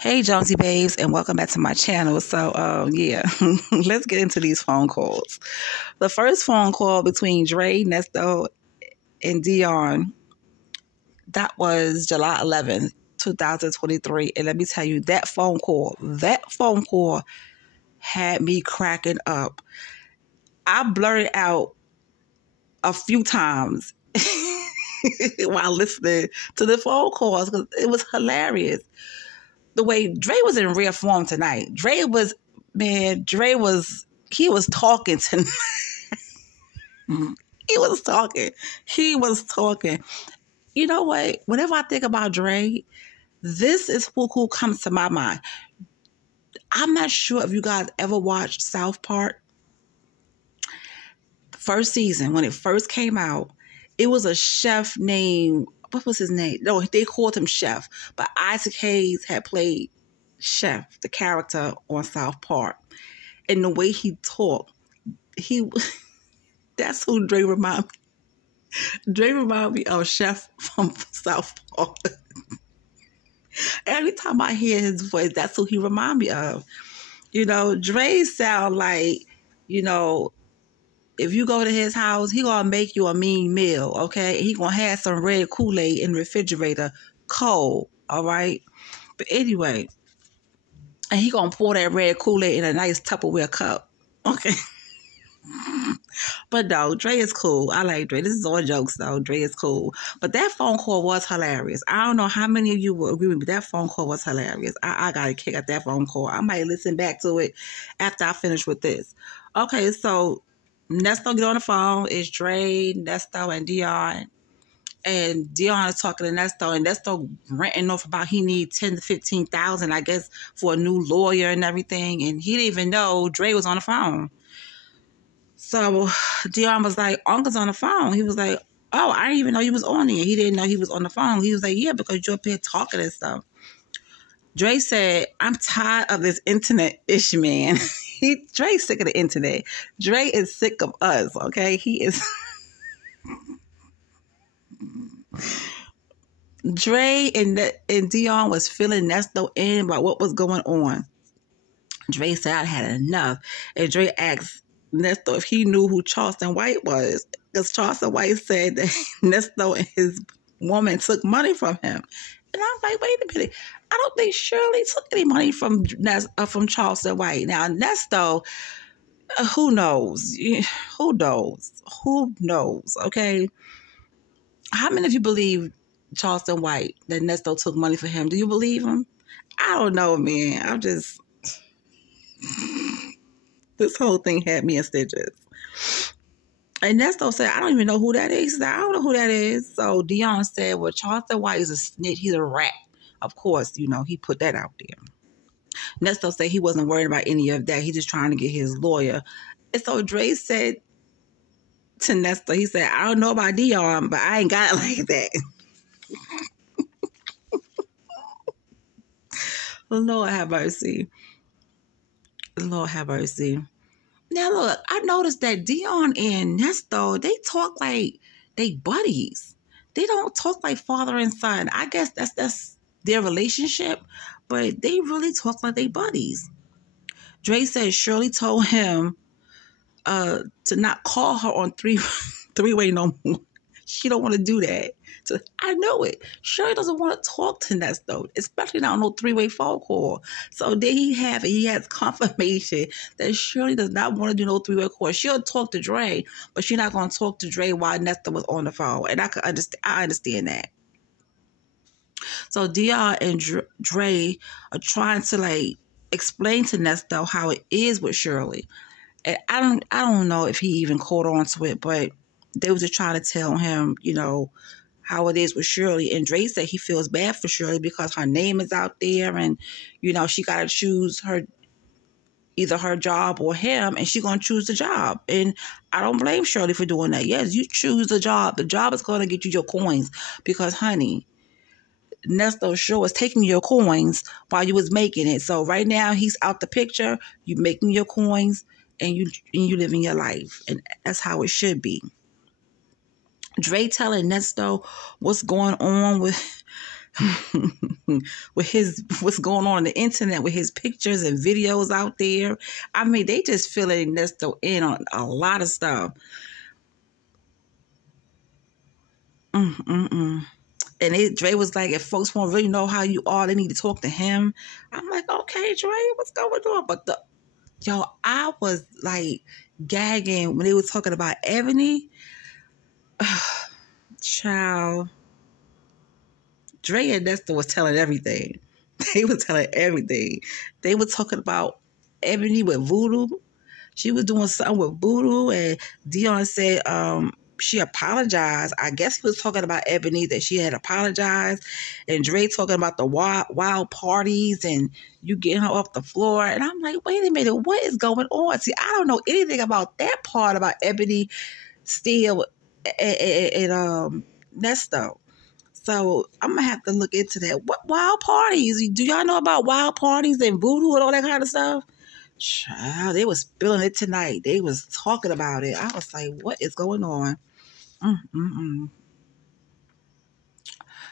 Hey Jonesy babes, and welcome back to my channel. So yeah, let's get into these phone calls. The first phone call between Dre, Ernesto, and Deon, that was July 11th, 2023. And let me tell you, that phone call had me cracking up. I blurted out a few times while listening to the phone calls because it was hilarious. The way Dre was in rare form tonight. He was talking tonight. He was talking. You know what? Whenever I think about Dre, this is who comes to my mind. I'm not sure if you guys ever watched South Park. First season, when it first came out, it was a chef named, what was his name? No, they called him Chef, but Isaac Hayes had played Chef, the character on South Park. And the way he talked, that's who Dre remind me. Dre remind me of Chef from South Park. Every time I hear his voice, that's who he remind me of. You know, Dre sound like, you know, if you go to his house, he gonna make you a mean meal, okay? He gonna have some red Kool-Aid in the refrigerator, cold, all right? But anyway, and he gonna pour that red Kool-Aid in a nice Tupperware cup, okay? But no, Dre is cool. I like Dre. This is all jokes, though. Dre is cool. But that phone call was hilarious. I don't know how many of you will agree with me, but that phone call was hilarious. I got a kick at that phone call. I might listen back to it after I finish with this. Okay, so Ernesto get on the phone. It's Dre, Ernesto, and Deon. And Deon is talking to Ernesto, and Ernesto ranting off about he needs $10,000 to $15,000, I guess, for a new lawyer and everything. And he didn't even know Dre was on the phone. So Deon was like, Uncle's on the phone. He was like, oh, I didn't even know you was on there. He didn't know he was on the phone. He was like, yeah, because you're up here talking and stuff. Dre said, I'm tired of this internet-ish, man. Dre's sick of the internet. Dre is sick of us, okay? He is... Dre and Deon was filling Ernesto in about what was going on. Dre said, I had enough. And Dre asked Ernesto if he knew who Charleston White was. Because Charleston White said that Ernesto and his woman took money from him. And I'm like, wait a minute. I don't think Shirley took any money from Charleston White. Now, Ernesto, who knows? Who knows? Who knows? Okay. How many of you believe Charleston White, that Ernesto took money for him? Do you believe him? I don't know, man. I'm just... This whole thing had me in stitches. And Ernesto said, I don't even know who that is. He said, I don't know who that is. So Deon said, well, Charleston White is a snitch. He's a rat. Of course, you know, he put that out there. Ernesto said he wasn't worried about any of that. He's just trying to get his lawyer. And so Dre said to Ernesto, he said, I don't know about Deon, but I ain't got it like that. Lord have mercy. Lord have mercy. Now look, I noticed that Deon and Ernesto, they talk like they buddies. They don't talk like father and son. I guess that's their relationship, but they really talk like they buddies. Dre said Shirley told him to not call her on three-way no more. She don't want to do that. So I know it. Shirley doesn't want to talk to Ernesto, especially not on no three-way phone call. So there he have it. He has confirmation that Shirley does not want to do no three-way call. She'll talk to Dre, but she's not going to talk to Dre while Ernesto was on the phone. And I understand that. So Deon and Dre are trying to like explain to Ernesto how it is with Shirley. And I don't know if he even caught on to it, but they was just trying to tell him, you know, how it is with Shirley. And Dre said he feels bad for Shirley because her name is out there and, you know, she got to choose either her job or him, and she going to choose the job. And I don't blame Shirley for doing that. Yes, you choose the job. The job is going to get you your coins because, honey, Ernesto sure was taking your coins while you was making it. So right now he's out the picture. You making your coins and you living your life. And that's how it should be. Dre telling Ernesto what's going on with with what's going on the internet with his pictures and videos out there. I mean, they just filling Ernesto in on a lot of stuff. Mm-mm-mm. And Dre was like, if folks won't really know how you are, they need to talk to him. I'm like, okay, Dre, what's going on? But I was like gagging when they were talking about Ebony. Child, Dre and Ernesto was telling everything. They were telling everything. They were talking about Ebony with voodoo. She was doing something with voodoo, and Deon said she apologized. I guess he was talking about Ebony, that she had apologized, and Dre talking about the wild parties and you getting her off the floor. And I'm like, wait a minute, what is going on? See, I don't know anything about that part about Ebony still and Nesto. So I'm gonna have to look into that. What wild parties? Do y'all know about wild parties and voodoo and all that kind of stuff? Child, they was spilling it tonight. They was talking about it. I was like, what is going on? Mm-mm-mm.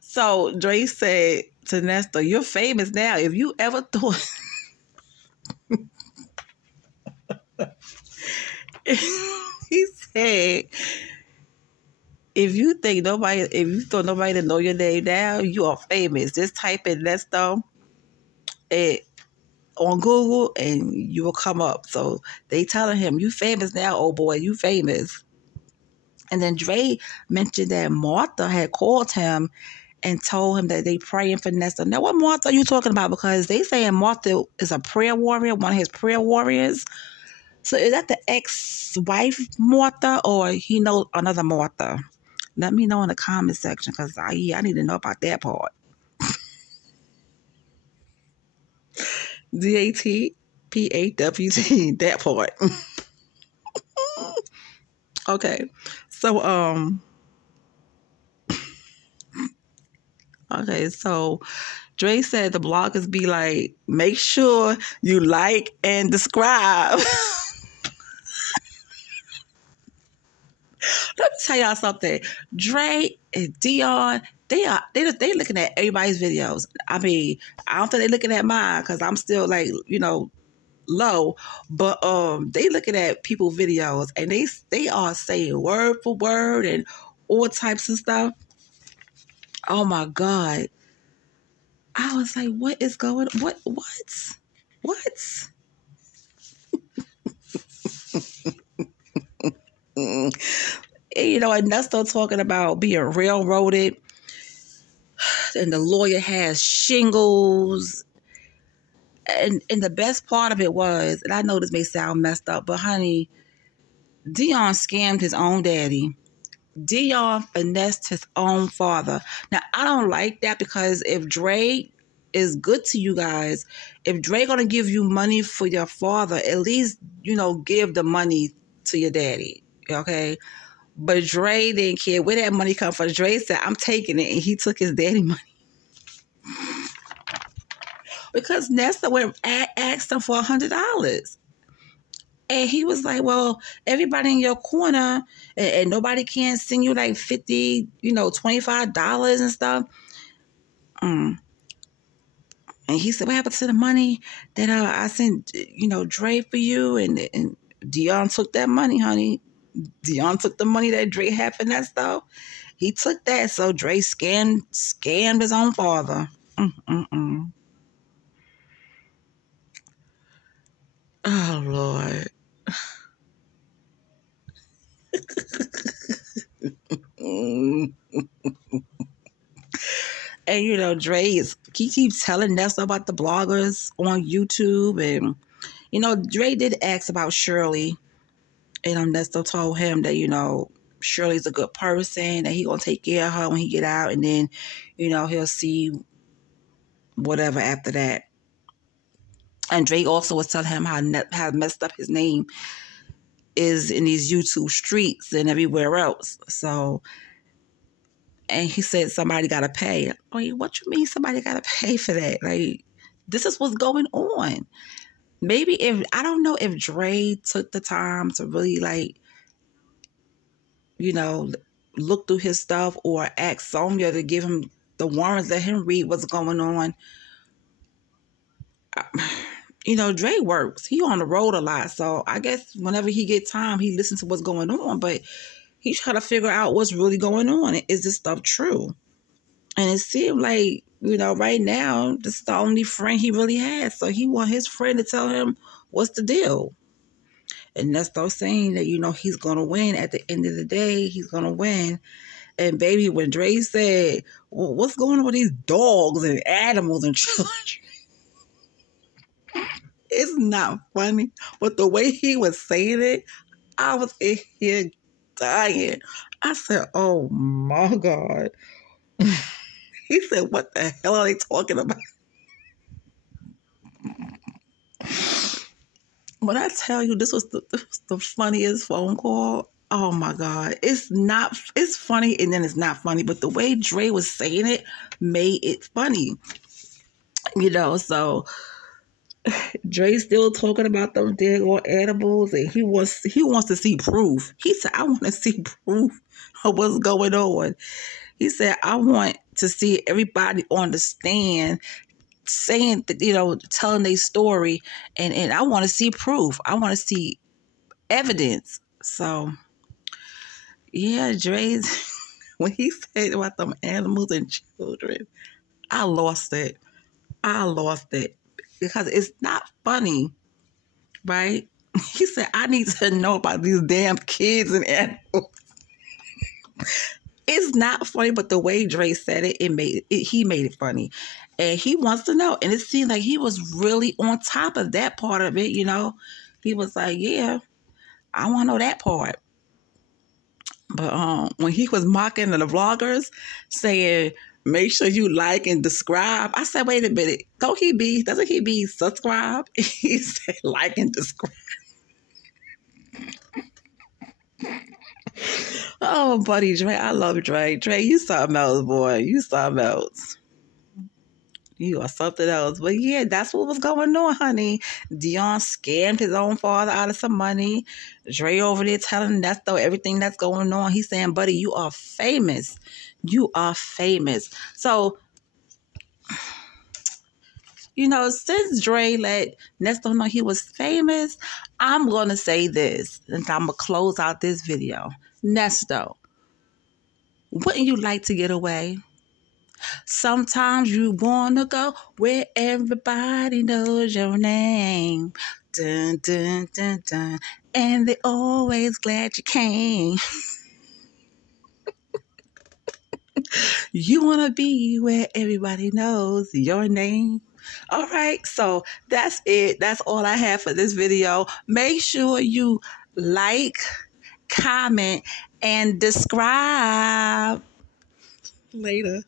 So Dre said to Nestor, you're famous now. If you ever thought he said, if you thought nobody to know your name now, you are famous. Just type in Nestor on Google and you will come up. So they telling him, you famous now, old boy, you famous. And then Dre mentioned that Martha had called him and told him that they praying for Nestor. Now, what Martha are you talking about? Because they saying Martha is a prayer warrior, one of his prayer warriors. So is that the ex-wife Martha, or he knows another Martha? Let me know in the comment section, because I need to know about that part. DATPAWT, that part. Okay. So Dre said the bloggers be like, make sure you like and subscribe. Let me tell y'all something. Dre and Deon, they looking at everybody's videos. I mean, I don't think they're looking at mine because I'm still like, low. But they looking at people's videos and they are saying word for word and all types of stuff. Oh my God. I was like, what is going on? What? And, Ernesto talking about being railroaded, and the lawyer has shingles. And the best part of it was, and I know this may sound messed up, but honey, Deon scammed his own daddy. Deon finessed his own father. Now, I don't like that, because if Dre is good to you guys, if Dre gonna give you money for your father, at least, give the money to your daddy, okay? But Dre didn't care where that money come from. Dre said, I'm taking it, and he took his daddy money. Because Nesta went asked him for $100. And he was like, well, everybody in your corner, and nobody can send you like $50, $25 and stuff. And he said, what happened to the money that I sent, Dre for you? And Deon took that money, honey. Deon took the money that Dre had for that stuff. He took that. So Dre scammed his own father. Oh, Lord. And Dre he keeps telling Nessa about the bloggers on YouTube, and Dre did ask about Shirley, and Nessa told him that Shirley's a good person, that he gonna take care of her when he get out, and then he'll see whatever after that. And Dre also was telling him how messed up his name is in these YouTube streets and everywhere else. So, and he said somebody got to pay. Like, what you mean somebody got to pay for that? Like, this is what's going on. Maybe I don't know if Dre took the time to really look through his stuff, or ask Sonya to give him the Warrens let him read what's going on. You know, Dre works. He on the road a lot. So I guess whenever he get time, he listens to what's going on. But he try to figure out what's really going on. Is this stuff true? And it seemed like, you know, right now, this is the only friend he really has. So he want his friend to tell him what's the deal. And Ernesto saying that, you know, he's going to win. At the end of the day, he's going to win. And baby, when Dre said, well, what's going on with these dogs and animals and children? It's not funny. But the way he was saying it, I was in here dying. I said, oh my God. He said, what the hell are they talking about? When I tell you this was the funniest phone call, oh my God. It's funny and then it's not funny. But the way Dre was saying it made it funny. You know, so Dre's still talking about them daggone animals, and he wants to see proof. He said, I want to see proof of what's going on. He said, I want to see everybody on the stand saying that, you know, telling their story, and I want to see proof. I want to see evidence. So, yeah, Dre's, when he said about them animals and children, I lost it. Because it's not funny, right? He said, I need to know about these damn kids and animals. It's not funny, but the way Dre said it, he made it funny. And he wants to know. And it seemed like he was really on top of that part of it, you know. He was like, yeah, I want to know that part. But when he was mocking the vloggers, saying, make sure you like and subscribe. I said, wait a minute. Doesn't he be subscribe? He said like and subscribe. Oh, buddy Dre. I love Dre. Dre, you something else, boy. You something else. You are something else. But yeah, that's what was going on, honey. Deon scammed his own father out of some money. Dre over there telling Ernesto everything that's going on. He's saying, buddy, you are famous. You are famous. So, you know, since Dre let Ernesto know he was famous, I'm going to say this, and I'm going to close out this video. Ernesto, wouldn't you like to get away? Sometimes you want to go where everybody knows your name. Dun, dun, dun, dun. And they're always glad you came. You want to be where everybody knows your name. All right, so that's it. That's all I have for this video. Make sure you like, comment, and subscribe. Later.